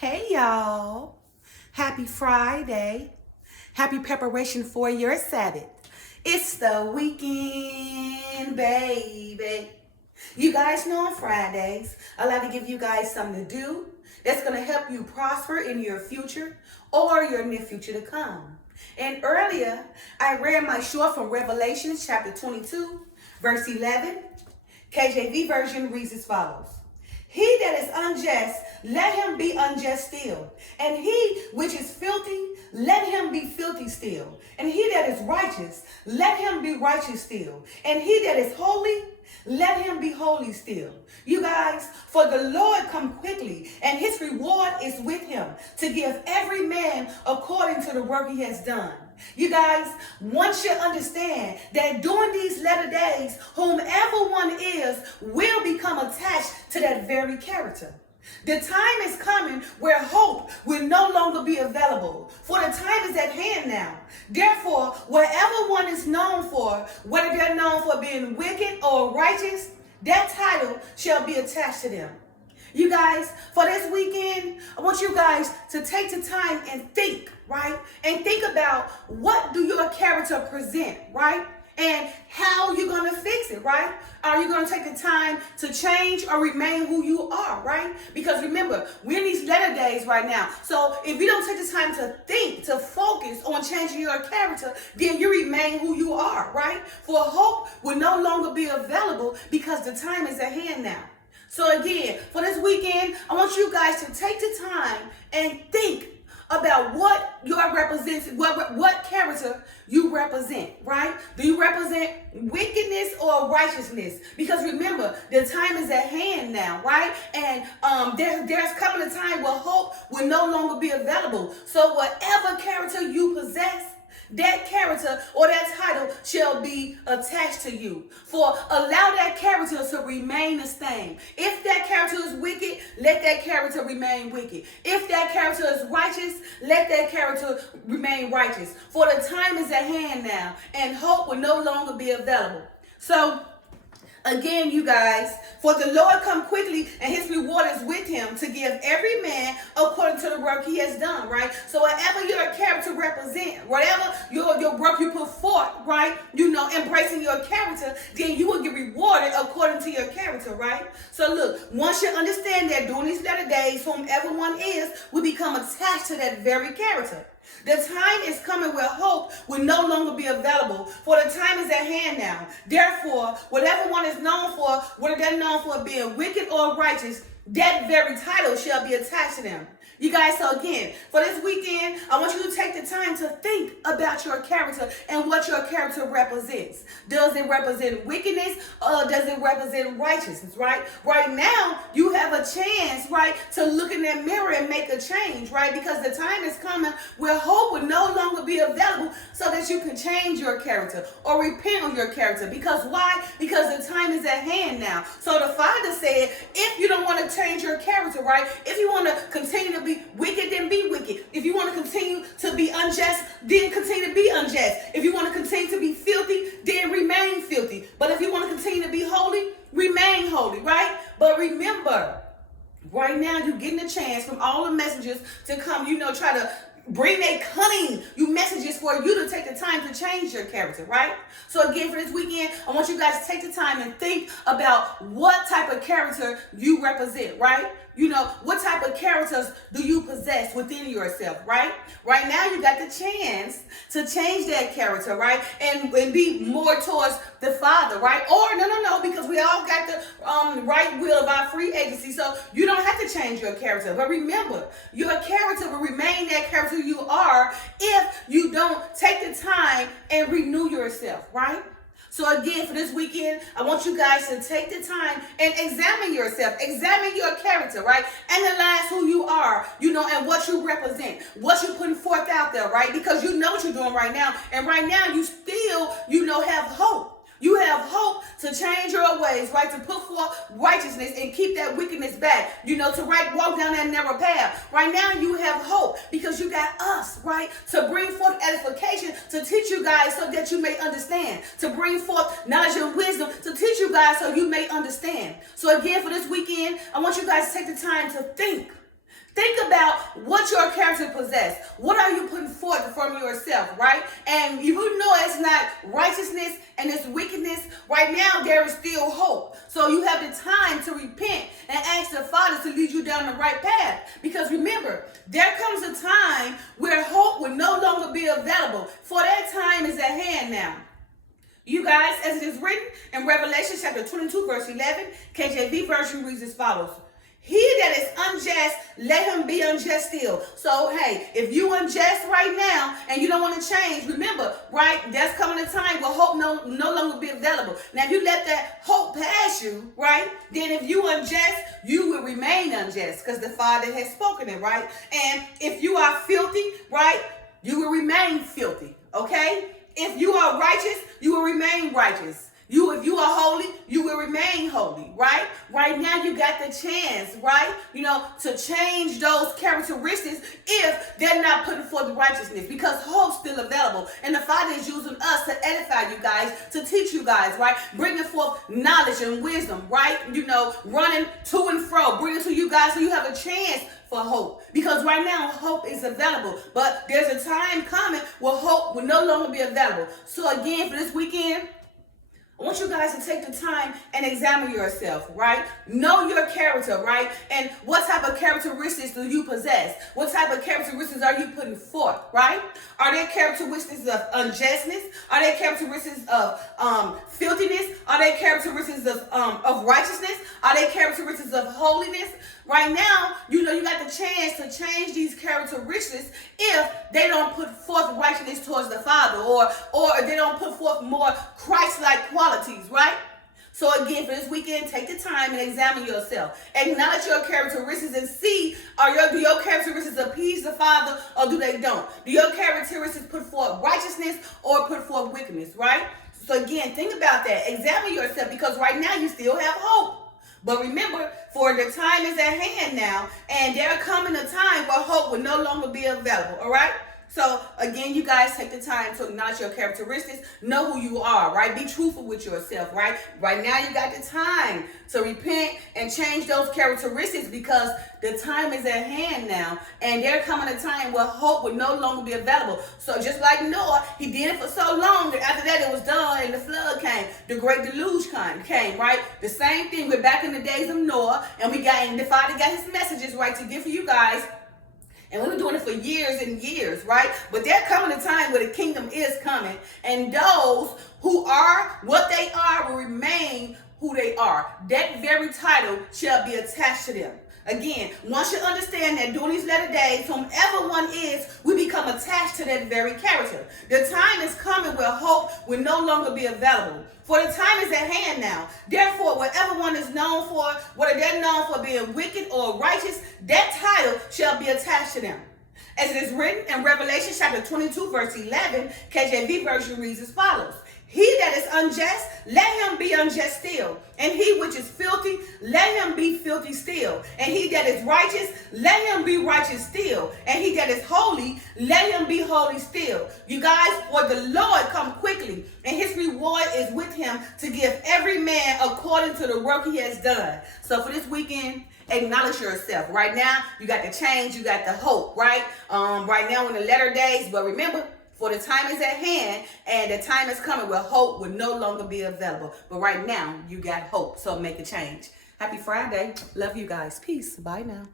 Hey y'all. Happy Friday. Happy preparation for your Sabbath. It's the weekend, baby. You guys know on Fridays, I like to give you guys something to do that's going to help you prosper in your future or your near future to come. And earlier, I read my short from Revelation chapter 22, verse 11. KJV version reads as follows. He that is unjust, let him be unjust still. And he which is filthy, let him be filthy still. And he that is righteous, let him be righteous still. And he that is holy, let him be holy still. You guys, for the Lord come quickly, and his reward is with him to give every man according to the work he has done. You guys, one should understand that during these latter days, whomever one is will become attached to that very character. The time is coming where hope will no longer be available, for the time is at hand now. Therefore, whatever one is known for, whether they're known for being wicked or righteous, that title shall be attached to them. You guys, for this weekend, I want you guys to take the time and think, right? And think about what do your character present, right? And how you're going to fix it, right? Are you going to take the time to change or remain who you are, right? Because remember, we're in these latter days right now. So if you don't take the time to think, to focus on changing your character, then you remain who you are, right? For hope will no longer be available because the time is at hand now. So again, for this weekend, I want you guys to take the time and think about what what character you represent, right? Do you represent wickedness or righteousness? Because remember, the time is at hand now, right? And there's coming a time where hope will no longer be available. So whatever character you possess, that character or that title shall be attached to you. For allow that character to remain the same. If that character is wicked, let that character remain wicked. If that character is righteous, let that character remain righteous. For the time is at hand now, and hope will no longer be available. So again, you guys, for the Lord come quickly, and his reward is with him to give every man according to the work he has done, right? So whatever your character represent, whatever your work you put forth, right? Embracing your character, then you will get rewarded according to your character, right? So look, one should understand that during these latter days, whomever one is will become attached to that very character. The time is coming where hope will no longer be available, for the time is at hand now. Therefore, whatever one is known for, whether they're known for being wicked or righteous, that very title shall be attached to them. You guys, so again, for this weekend, I want you to take the time to think about your character and what your character represents. Does it represent wickedness or does it represent righteousness, right? Right now, you have a chance, right, to look in that mirror and make a change, right? Because the time is coming where hope will no longer be available so that you can change your character or repent on your character. Because why? Because the time is at hand now. So the Father said, if you don't want to change your character, right, if you want to continue to be wicked, then be wicked. If you want to continue to be unjust, then continue to be unjust. If you want to continue to be filthy, then remain filthy. But if you want to continue to be holy, remain holy, right? But remember, right now you're getting a chance from all the messengers to come, try to bring their cunning messages for you to take the time to change your character, right? So again, for this weekend, I want you guys to take the time and think about what type of character you represent, right? What type of characters do you possess within yourself, right? Right now, you got the chance to change that character, right? And be more towards the Father, right? Or, no, because we all got the right will of our free agency, so you don't have to change your character. But remember, your character will remain that character you are if you don't take the time and renew yourself, right? So again, for this weekend, I want you guys to take the time and examine yourself, examine your character, right? Analyze who you are, and what you represent, what you're putting forth out there, right? Because you know what you're doing right now. And right now, you still, have hope. You have hope to change your ways, right? To put forth righteousness and keep that wickedness back, to walk down that narrow path. Right now you have hope because you got us, right? To bring forth edification, to teach you guys so that you may understand. To bring forth knowledge and wisdom, to teach you guys so you may understand. So again, for this weekend, I want you guys to take the time to think. Think about what your character possess. What are you putting forth from yourself, right? And you know it's not righteousness and it's wickedness. Right now, there is still hope. So you have the time to repent and ask the Father to lead you down the right path. Because remember, there comes a time where hope will no longer be available. For that time is at hand now. You guys, as it is written in Revelation chapter 22, verse 11, KJV version reads as follows. He that is unjust, let him be unjust still. So, hey, if you unjust right now and you don't want to change, remember, right, there's coming a time where hope no longer be available. Now, if you let that hope pass you, right, then if you unjust, you will remain unjust because the Father has spoken it, right? And if you are filthy, right, you will remain filthy, okay? If you are righteous, you will remain righteous. If you are holy, you will remain holy, right? Right now, you got the chance, right? To change those characteristics if they're not putting forth righteousness, because hope's still available. And the Father is using us to edify you guys, to teach you guys, right? Bringing forth knowledge and wisdom, right? Running to and fro, bringing to you guys so you have a chance for hope. Because right now, hope is available. But there's a time coming where hope will no longer be available. So again, for this weekend, I want you guys to take the time and examine yourself, right? Know your character, right? And what type of characteristics do you possess? What type of characteristics are you putting forth, right? Are there characteristics of unjustness? Are there characteristics of filthiness? Are there characteristics of righteousness? Are there characteristics of holiness? Right now, you got the chance to change these characteristics if they don't put forth righteousness towards the Father, or if they don't put forth more Christ-like qualities, right? So again, for this weekend, take the time and examine yourself. Acknowledge your characteristics and see, do your characteristics appease the Father or do they don't? Do your characteristics put forth righteousness or put forth wickedness, right? So again, think about that. Examine yourself, because right now you still have hope. But remember, for the time is at hand now, and there coming a time where hope will no longer be available, all right? So, again, you guys take the time to acknowledge your characteristics. Know who you are, right? Be truthful with yourself, right? Right now, you got the time to repent and change those characteristics, because the time is at hand now. And there coming a time where hope will no longer be available. So, just like Noah, he did it for so long that after that it was done and the flood came. The great deluge came, right? The same thing. We're back in the days of Noah, and the Father got his messages, right, to give for you guys. And we've been doing it for years and years, right? But there coming a time where the kingdom is coming, and those who are what they are will remain who they are. That very title shall be attached to them. Again, once you understand that during these latter days, whomever one is, we become attached to that very character. The time is coming where hope will no longer be available. For the time is at hand now. Therefore, whatever one is known for, whether they're known for being wicked or righteous, that title shall be attached to them. As it is written in Revelation chapter 22, verse 11, KJV version reads as follows. He that is unjust, let him be unjust still. And he which is filthy, let him be filthy still. And he that is righteous, let him be righteous still. And he that is holy, let him be holy still. You guys, for the Lord come quickly, and his reward is with him to give every man according to the work he has done. So for this weekend, acknowledge yourself. Right now, you got the change, you got the hope, right? Right now in the latter days, but remember, for the time is at hand, and the time is coming where hope will no longer be available. But right now, you got hope, so make a change. Happy Friday. Love you guys. Peace. Bye now.